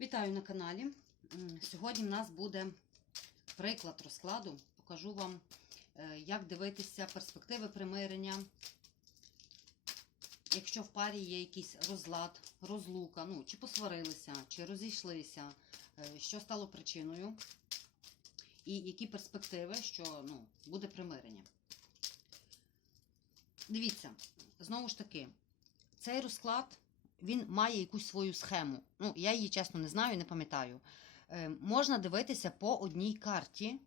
Вітаю на каналі. Сьогодні в нас буде приклад розкладу. Покажу вам, е, як дивитися перспективи примирення. Якщо в парі є якийсь розлад, розлука, ну, чи посварилися, чи розійшлися, е, що стало причиною, і які перспективи, що ну, буде примирення. Дивіться, знову ж таки, цей розклад він має якусь свою схему. Ну, я її чесно не знаю, не пам'ятаю. Е, можна дивитися по одній карті,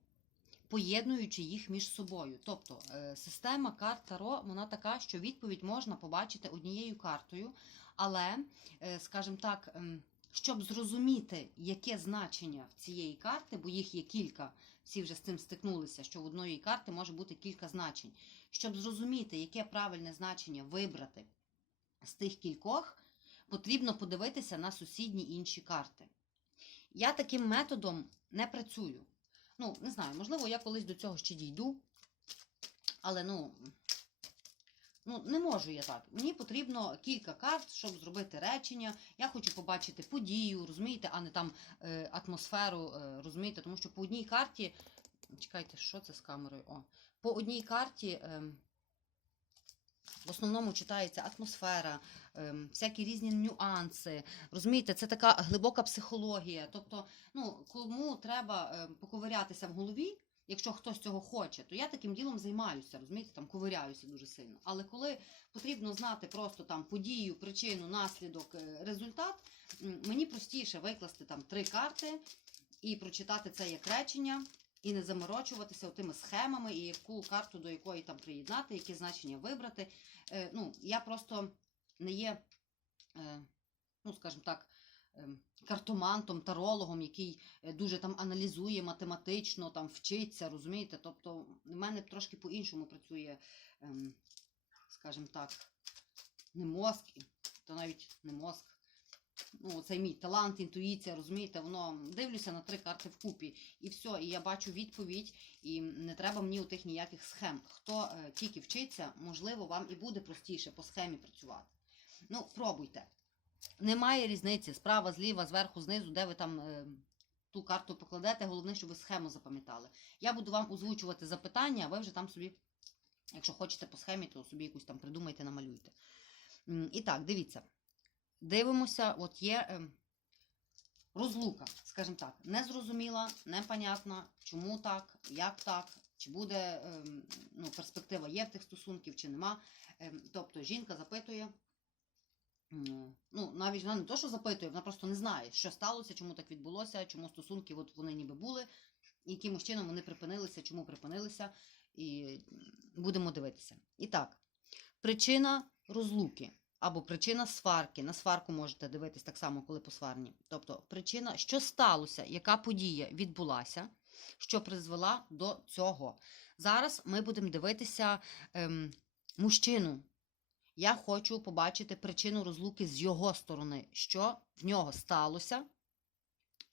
поєднуючи їх між собою. Тобто е, система карт Таро, вона така, що відповідь можна побачити однією картою, але, е, скажімо так, ем, щоб зрозуміти, яке значення в цієї карти, бо їх є кілька, всі вже з цим стикнулися, що в одної карти може бути кілька значень. Щоб зрозуміти, яке правильне значення вибрати з тих кількох, потрібно подивитися на сусідні інші карти. Я таким методом не працюю. Ну, не знаю, можливо, я колись до цього ще дійду, але ну, ну не можу я так. Мені потрібно кілька карт, щоб зробити речення. Я хочу побачити подію, розумієте, а не там е, атмосферу, е, розумієте, тому що по одній карті. Чекайте, що це з камерою? О, по одній карті. Е, в основному читається атмосфера, ем, всякі різні нюанси. Розумієте, це така глибока психологія. Тобто, ну, кому треба ем, поковирятися в голові, якщо хтось цього хоче, то я таким ділом займаюся, розумієте, там ковиряюся дуже сильно. Але коли потрібно знати просто там подію, причину, наслідок, е, результат, мені простіше викласти там три карти і прочитати це як речення. І не заморочуватися тими схемами, і яку карту до якої там приєднати, які значення вибрати. Е, ну, я просто не є, е, ну, скажімо так, е, картомантом, тарологом, який е, дуже там аналізує математично, там вчиться, розумієте? Тобто, в мене трошки по-іншому працює, ем, скажімо так, не мозк, то навіть не мозк. Ну, цей мій талант, інтуїція, розумієте, воно дивлюся на три карти вкупі, і все, і я бачу відповідь, і не треба мені у тих ніяких схем. Хто е, тільки вчиться, можливо, вам і буде простіше по схемі працювати. Ну, пробуйте. Немає різниці справа, зліва, зверху, знизу, де ви там е, ту карту покладете. Головне, щоб ви схему запам'ятали. Я буду вам озвучувати запитання, а ви вже там собі, якщо хочете по схемі, то собі якусь там придумайте, намалюйте. І так, дивіться. Дивимося, от є ем, розлука, скажімо так, незрозуміла, непонятна, чому так, як так, чи буде ем, ну, перспектива є в тих стосунків, чи нема. Ем, тобто жінка запитує, ну, навіть вона не то, що запитує, вона просто не знає, що сталося, чому так відбулося, чому стосунки от вони ніби були, якимось чином вони припинилися, чому припинилися, і будемо дивитися. І так, причина розлуки або причина сварки. На сварку можете дивитись так само, коли посварні. Тобто, причина, що сталося, яка подія відбулася, що призвела до цього. Зараз ми будемо дивитися ем, мужчину. Я хочу побачити причину розлуки з його сторони, що в нього сталося,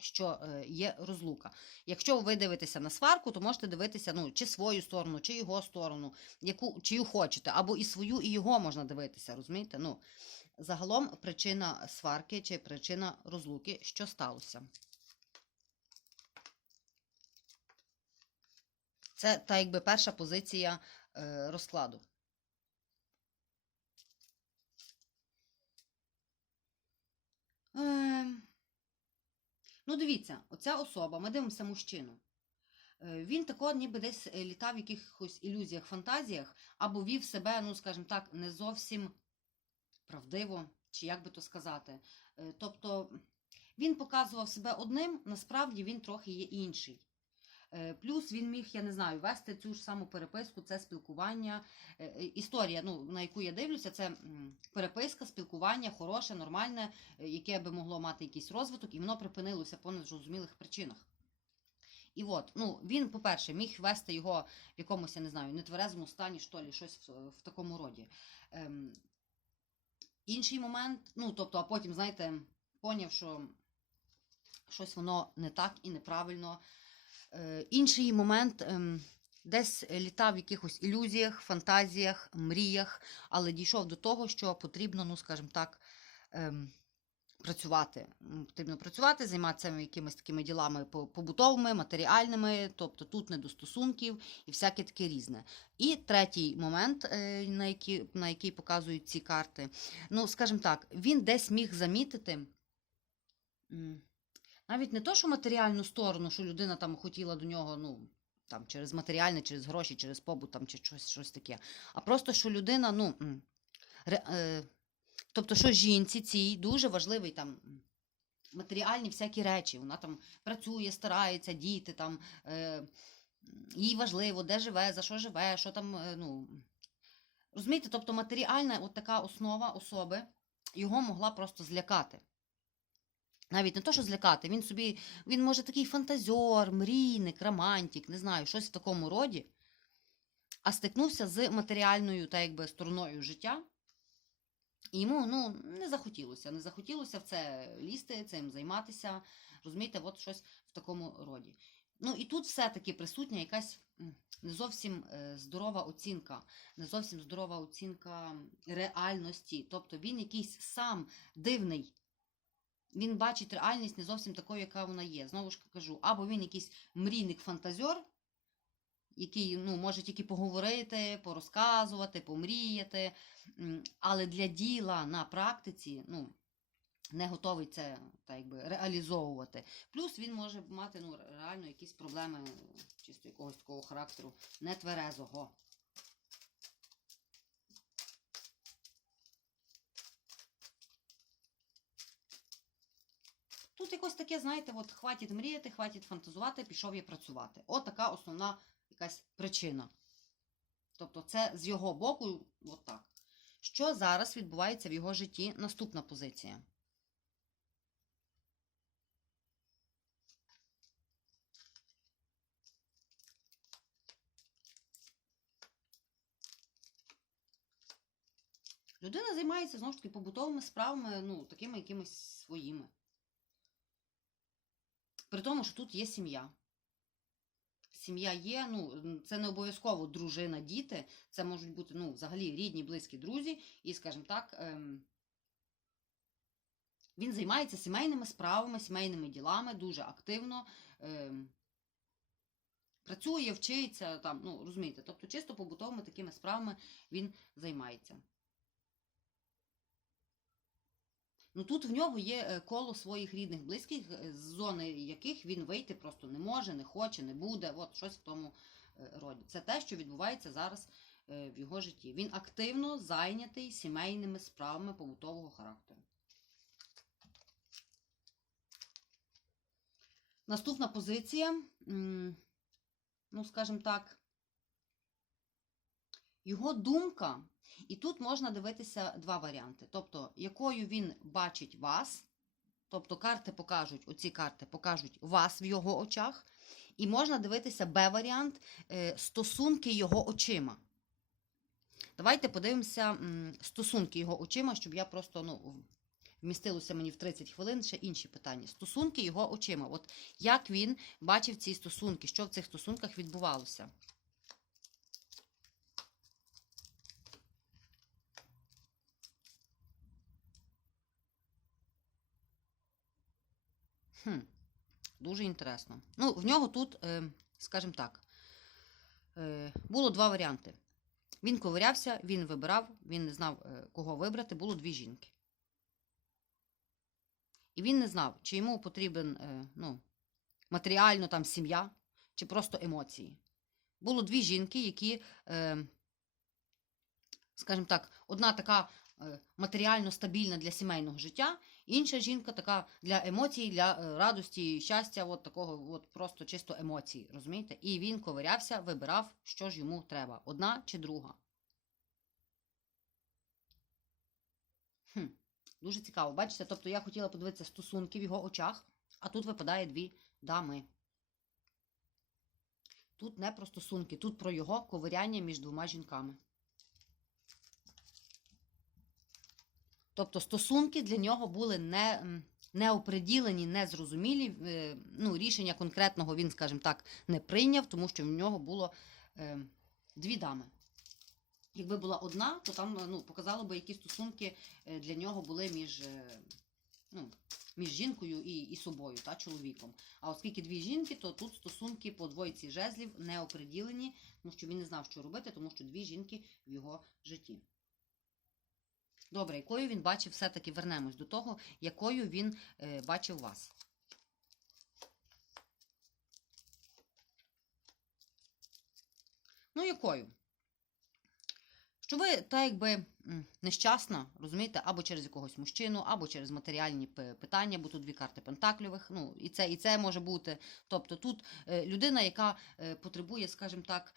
що е, є розлука. Якщо ви дивитеся на сварку, то можете дивитися ну, чи свою сторону, чи його сторону, яку, чию хочете, або і свою, і його можна дивитися, розумієте? Ну, загалом причина сварки чи причина розлуки, що сталося. Це та якби перша позиція е, розкладу. Ем, Ну, дивіться, оця особа, ми дивимося мужчину. Е, Він тако ніби десь е, літав в якихось ілюзіях, фантазіях, або вів себе, ну, скажімо так, не зовсім правдиво, чи як би то сказати. Е, Тобто він показував себе одним, насправді він трохи є інший. Е, Плюс він міг, я не знаю, вести цю ж саму переписку, це спілкування. Е, е, Історія, ну, на яку я дивлюся, це переписка, спілкування, хороше, нормальне, яке би могло мати якийсь розвиток, і воно припинилося по незрозумілих причинах. І от, ну, він, по-перше, міг вести його в якомусь, я не знаю, нетверезому стані, що лі, щось в, в такому роді. Ем, інший момент, ну, тобто, а потім, знаєте, поняв, що щось воно не так і неправильно. Е, інший момент. ем, Десь літав в якихось ілюзіях, фантазіях, мріях, але дійшов до того, що потрібно, ну, скажімо так, ем, працювати. Потрібно працювати, займатися якимись такими ділами побутовими, матеріальними, тобто тут не до стосунків і всяке таке різне. І третій момент, е, на який, на який показують ці карти, ну, скажімо так, він десь міг замітити. Навіть не то, що матеріальну сторону, що людина там хотіла до нього, ну, там, через матеріальне, через гроші, через побут там, чи щось, щось таке. А просто, що людина, ну, ре, е, тобто, що жінці цій дуже важливий там матеріальні всякі речі. Вона там працює, старається, діти там. Е, їй важливо, де живе, за що живе, що там, е, ну. Розумієте, тобто матеріальна от така основа особи його могла просто злякати. Навіть не то, що злякати, він собі, він може такий фантазер, мрійник, романтик, не знаю, щось в такому роді, а стикнувся з матеріальною та якби стороною життя. І йому ну, не захотілося, не захотілося в це лізти, цим займатися. Розумієте, от щось в такому роді. Ну і тут все-таки присутня якась не зовсім е, здорова оцінка, не зовсім здорова оцінка реальності. Тобто він якийсь сам дивний. Він бачить реальність не зовсім такою, яка вона є. Знову ж кажу, або він якийсь мрійник-фантазер, який ну, може тільки поговорити, порозказувати, помріяти, але для діла на практиці ну, не готовий це так, якби, реалізовувати. Плюс він може мати ну, реально якісь проблеми чисто якогось такого характеру нетверезого. Тут якось таке, знаєте, от хватить мріяти, хватить фантазувати, пішов я працювати. От така основна якась причина. Тобто, це з його боку, от так. Що зараз відбувається в його житті? Наступна позиція. Людина займається знову ж таки побутовими справами, ну, такими якимись своїми. При тому, що тут є сім'я. Сім'я є, ну, це не обов'язково дружина, діти, це можуть бути, ну, взагалі рідні, близькі друзі, і, скажімо так, ем, він займається сімейними справами, сімейними ділами дуже активно. Ем, працює, вчиться, там, ну, розумієте, тобто чисто побутовими такими справами він займається. Ну тут в нього є е, коло своїх рідних, близьких, е, з зони яких він вийти просто не може, не хоче, не буде. От щось в тому е, роді. Це те, що відбувається зараз в його житті. Він активно зайнятий сімейними справами побутового характеру. Наступна позиція, ну, скажімо так, його думка і тут можна дивитися два варіанти. Тобто, якою він бачить вас, тобто карти покажуть, оці карти покажуть вас в його очах, і можна дивитися Б-варіант е, стосунки його очима. Давайте подивимося стосунки його очима, щоб я просто ну, вмістилося мені в 30 хвилин ще інші питання. Стосунки його очима. От як він бачив ці стосунки, що в цих стосунках відбувалося? Хм, дуже інтересно. Ну, в нього тут, е, скажімо так, е, було два варіанти. Він ковирявся, він вибирав, він не знав, е, кого вибрати, було дві жінки. І він не знав, чи йому потрібен ну, матеріально там сім'я, чи просто емоції. Було дві жінки, які, скажімо так, одна така матеріально стабільна для сімейного життя, інша жінка така для емоцій, для е, радості, щастя, от такого, от просто чисто емоцій, розумієте? І він ковирявся, вибирав, що ж йому треба: одна чи друга. Хм, дуже цікаво. Бачите, тобто я хотіла подивитися стосунки в його очах, а тут випадає дві дами. Тут не про стосунки, тут про його ковиряння між двома жінками. Тобто стосунки для нього були не, м, неоприділені, незрозумілі. е, Ну, рішення конкретного він, скажімо так, не прийняв, тому що в нього було е, дві дами. Якби була одна, то там ну, показало би, які стосунки е, для нього були між ну, між жінкою і, і собою, та чоловіком. А оскільки дві жінки, то тут стосунки по двойці жезлів не оприділені, тому що він не знав, що робити, тому що дві жінки в його житті. Добре, якою він бачив, все-таки вернемось до того, якою він е, бачив вас. Ну, якою? Що ви та якби нещасна, розумієте, або через якогось мужчину, або через матеріальні питання, бо тут дві карти пентакльових. Ну, і це, і це може бути. Тобто тут е, людина, яка е, потребує, скажімо так,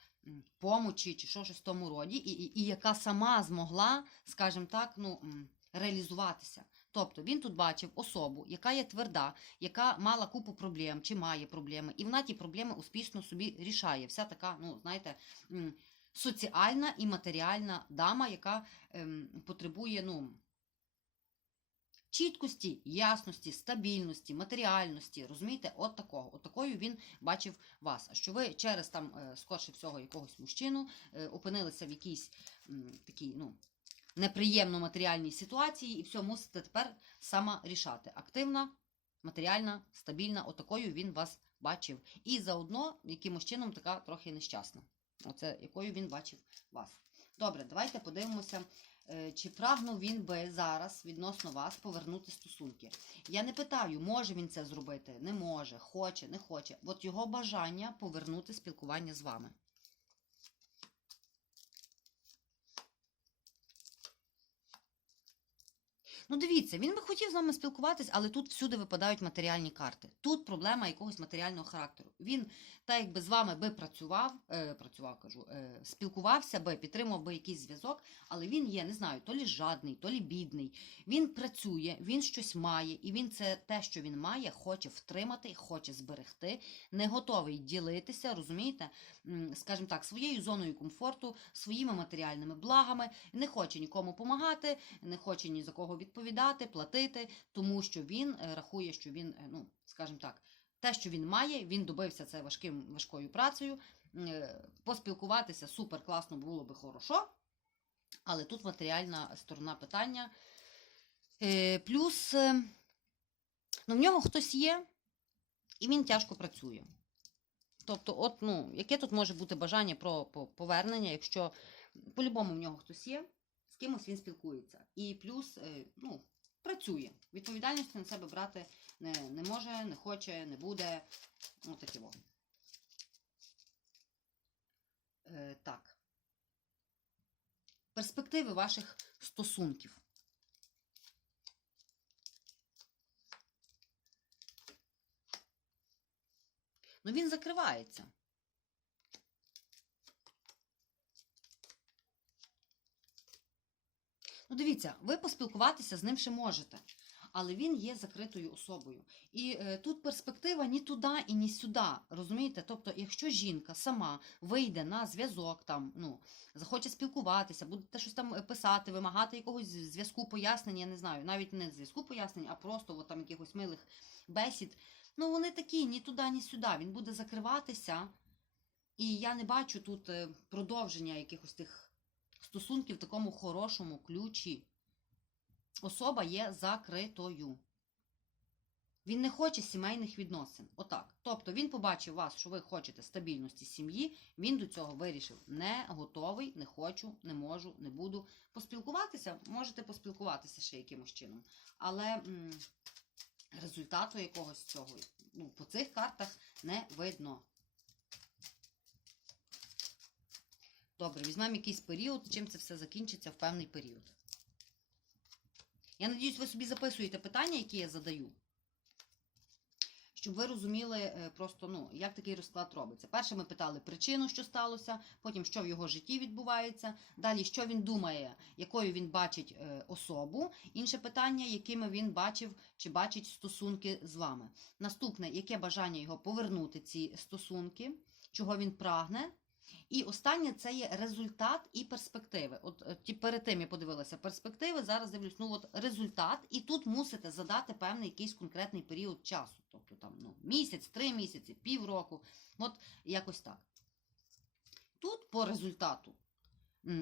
помочі чи що щось в тому роді, і, і, і яка сама змогла, скажімо так, ну, реалізуватися. Тобто він тут бачив особу, яка є тверда, яка мала купу проблем чи має проблеми, і вона ті проблеми успішно собі рішає. Вся така, ну знаєте, соціальна і матеріальна дама, яка ем, потребує ну, чіткості, ясності, стабільності, матеріальності. Розумієте, от такого. От такою він бачив вас. Що ви через там, е, скорше всього, якогось мужчину е, опинилися в якійсь такій, ну. Неприємно матеріальній ситуації, і все мусите тепер сама рішати. Активна, матеріальна, стабільна, отакою він вас бачив. І заодно якимось чином така трохи нещасна. Оце якою він бачив вас. Добре, давайте подивимося, чи прагнув він би зараз відносно вас повернути стосунки. Я не питаю, може він це зробити, не може, хоче, не хоче. От його бажання повернути спілкування з вами. Ну, дивіться, він би хотів з вами спілкуватись, але тут всюди випадають матеріальні карти. Тут проблема якогось матеріального характеру. Він, так якби з вами би працював, е, працював, кажу, е, спілкувався би, підтримував би якийсь зв'язок, але він є, не знаю, то лі жадний, то лі бідний. Він працює, він щось має, і він це те, що він має, хоче втримати, хоче зберегти, не готовий ділитися, розумієте, скажімо так, своєю зоною комфорту, своїми матеріальними благами, не хоче нікому допомагати, не хоче ні за кого відповідати, платити, тому що він е, рахує, що він, е, ну, скажімо так, те, що він має, він добився це важким, важкою працею. Е, Поспілкуватися супер класно було би хорошо, але тут матеріальна сторона питання. Е, Плюс, е, ну, в нього хтось є, і він тяжко працює. Тобто, от, ну, яке тут може бути бажання про повернення, якщо по-любому в нього хтось є, з кимось він спілкується. І плюс, ну, працює. Відповідальність на себе брати не, не може, не хоче, не буде. Ось таке во. Е, так. Перспективи ваших стосунків. Ну, він закривається. Ну, дивіться, ви поспілкуватися з ним ще можете, але він є закритою особою. І е, тут перспектива ні туди і ні сюди. Розумієте? Тобто, якщо жінка сама вийде на зв'язок, там, ну, захоче спілкуватися, будете щось там е, писати, вимагати якогось зв'язку, пояснення, я не знаю, навіть не зв'язку пояснень, а просто от, там якихось милих бесід. Ну, вони такі, ні туди, ні сюди. Він буде закриватися. І я не бачу тут е, продовження якихось тих стосунків в такому хорошому ключі. Особа є закритою. Він не хоче сімейних відносин. Отак. Тобто він побачив вас, що ви хочете стабільності сім'ї. Він до цього вирішив. Не готовий, не хочу, не можу, не буду. Поспілкуватися, можете поспілкуватися ще якимось чином. Але м, результату якогось цього ну, по цих картах не видно. Добре, візьмемо якийсь період, чим це все закінчиться в певний період. Я надіюсь, ви собі записуєте питання, які я задаю. Щоб ви розуміли е, просто, ну, як такий розклад робиться. Перше ми питали причину, що сталося, потім, що в його житті відбувається, далі, що він думає, якою він бачить е, особу. Інше питання, якими він бачив чи бачить стосунки з вами. Наступне, яке бажання його повернути ці стосунки, чого він прагне. І останнє це є результат і перспективи. От е, перед тим я подивилася перспективи. Зараз дивлюсь, ну от результат, і тут мусите задати певний якийсь конкретний період часу. Тобто там ну, місяць, три місяці, півроку. От якось так. Тут по результату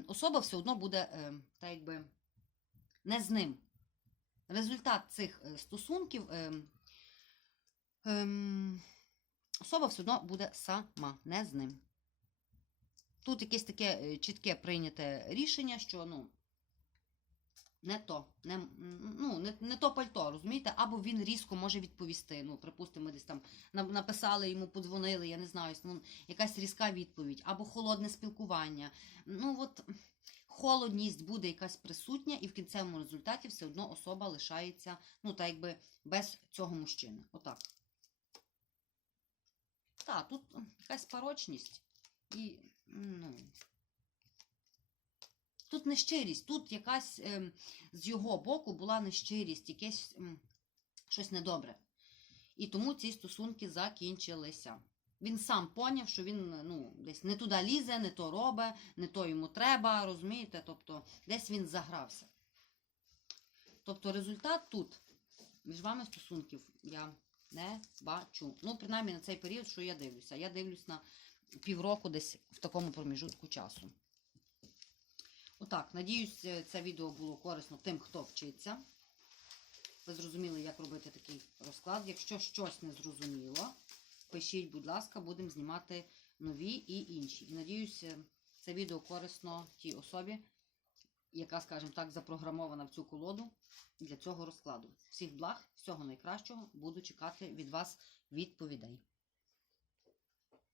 особа все одно буде е, так якби не з ним. результат цих е, стосунків ем, особа все одно буде сама, не з ним. Тут якесь таке е, чітке прийняте рішення, що ну, не то, не, ну, не, не то пальто, розумієте? Або він різко може відповісти. Ну, припустимо, десь там написали йому, подзвонили, я не знаю, ну, якась різка відповідь, або холодне спілкування. Ну, от холодність буде якась присутня, і в кінцевому результаті все одно особа лишається, ну, так якби без цього мужчини. Отак. Так, тут якась порочність і, ну. Тут нещирість, тут якась ем, з його боку була нещирість, якесь ем, щось недобре. І тому ці стосунки закінчилися. Він сам поняв, що він ну, десь не туди лізе, не то робить, не то йому треба, розумієте? Тобто десь він загрався. Тобто результат тут між вами стосунків я не бачу. Ну, принаймні на цей період, що я дивлюся. Я дивлюсь на півроку десь в такому проміжутку часу. Отак, надіюсь, е, це відео було корисно тим, хто вчиться. Ви зрозуміли, як робити такий розклад. Якщо щось не зрозуміло, пишіть, будь ласка, будемо знімати нові і інші. І надіюсь, е, це відео корисно тій особі, яка, скажімо так, запрограмована в цю колоду для цього розкладу. Всіх благ, всього найкращого. Буду чекати від вас відповідей.